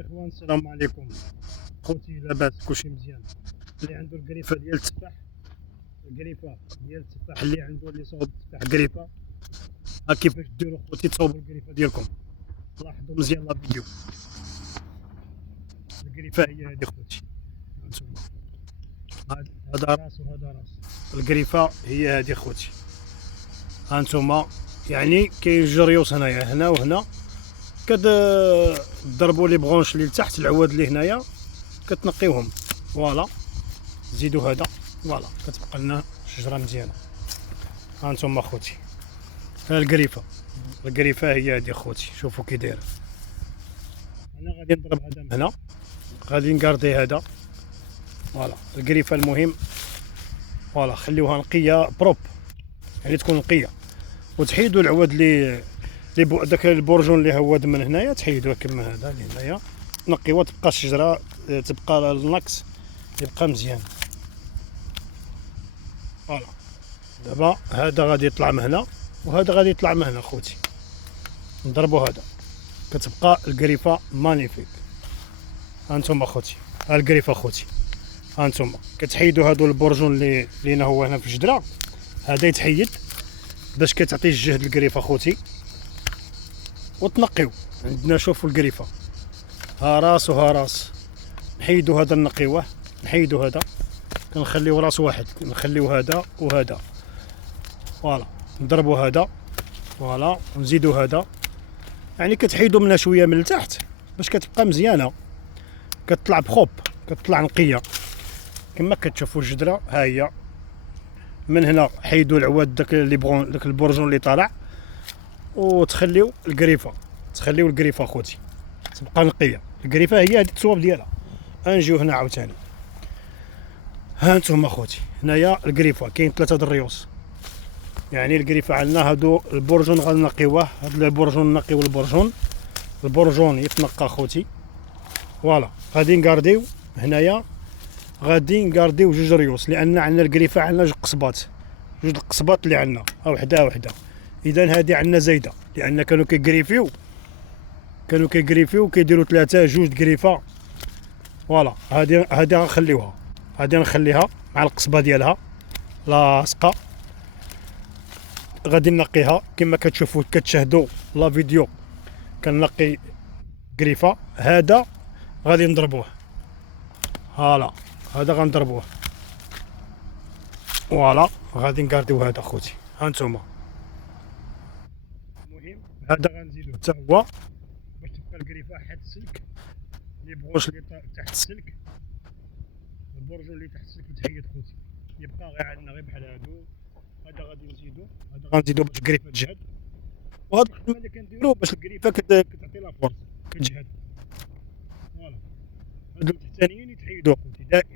اخوان السلام عليكم. خوتي لاباس كلشي مزيان؟ اللي عنده القريفه ديال التفاح، القريفه ديال التفاح اللي عنده اللي صوب التفاح قريفه، ها كيفاش ديروا خوتي تصوبوا القريفه ديالكم. لاحظوا مزيان لا فيديو. القريفه هي هذه خوتي، هانتوما هذا راس وهذا راس. القريفه هي هذه خوتي، هانتوما يعني كاين جوج ريوس هنايا، هنا وهنا. كتضربوا لي بغونش اللي لتحت، العواد اللي هنايا كتنقيوهم. فوالا، زيدوا هذا، فوالا كتبقى لنا شجره مزيانه. هانتوما خوتي، ها القريفه هي هذه خوتي، شوفوا كي دايره. انا غادي نضرب هذا من هنا، غادي نكاردي هذا. فوالا القريفه المهم، فوالا خليوها نقيه بروب، يعني تكون نقيه. وتحيدوا العواد اللي داك البرجون اللي هواد من هنايا، تحيدوه كما هذا اللي هنايا، نقيوه تبقى الشجره، تبقى النقص يبقى مزيان. فوالا دابا هذا غادي يطلع من هنا وهذا غادي يطلع من هنا خوتي، نضربوا هذا كتبقى القريفه مانيفيك. هانتوما خوتي، ها القريفه خوتي، هانتوما كتحيدوا هادو البرجون اللي هو هنا في الجدره، هذا يتحيد باش كتعطي الجهد القريفه خوتي. وتنقيو عندنا، شوفوا القريفه ها راس وها راس، نحيدوا هذا نقيوه، نحيدوا هذا كنخليو راس واحد، نخليو هذا وهذا. فوالا نضربوا هذا، فوالا ونزيدوا هذا، يعني كتحيدوا منها شويه من التحت باش كتبقى مزيانه، كتطلع بخوب، كتطلع نقيه كما كتشوفوا الجدره. ها هي من هنا حيدوا العواد داك اللي بغون، داك البرجون اللي طالع، وتخليو القريفه، تخليو القريفه خوتي تبقى نقيه. القريفه هي هذه التصواب ديالها. غنجيو هنا عاوتاني، ها انتم خوتي هنايا القريفه كاين 3 د الريوس، يعني القريفه عندنا هادو البرجون غنقيوه، هاد البرجون نقيو البرجون يتنقى خوتي. فوالا غادي نكارديو هنايا، غادي نكارديو جوج ريوس، لان عندنا القريفه عندنا جوج قصبات، جوج القصبات اللي عندنا ها وحده. اذا هذه عندنا زايده، لان كانوا كيقريفيو كيديروا 3 جوج قريفه. فوالا هذه غنخليوها، هذه نخليها مع القصبه ديالها لاصقه. غادي نقيها كما كتشوفوا كتشاهدوا لا فيديو، كنقي قريفه. هذا غادي نضربوه، هالا هذا غنضربوه. فوالا غادي نكارديو هذا خوتي، هانتوما. المهم هذا غنزيدوه حتى هو باش تبقى القريفه حد السلك، لي بغوش اللي تحت السلك، البرجون اللي تحت السلك يتحيد خوتي، يبقى غير عندنا غير بحال هادو. هذا غادي نزيدو، هذا غنزيدو باش القريفه تجهد. وهاد الخدمه اللي كنديرو باش القريفه كتعطي لا فورس، كتجهد. فوالا هادو الثانيين يتحيدو خوتي دائما.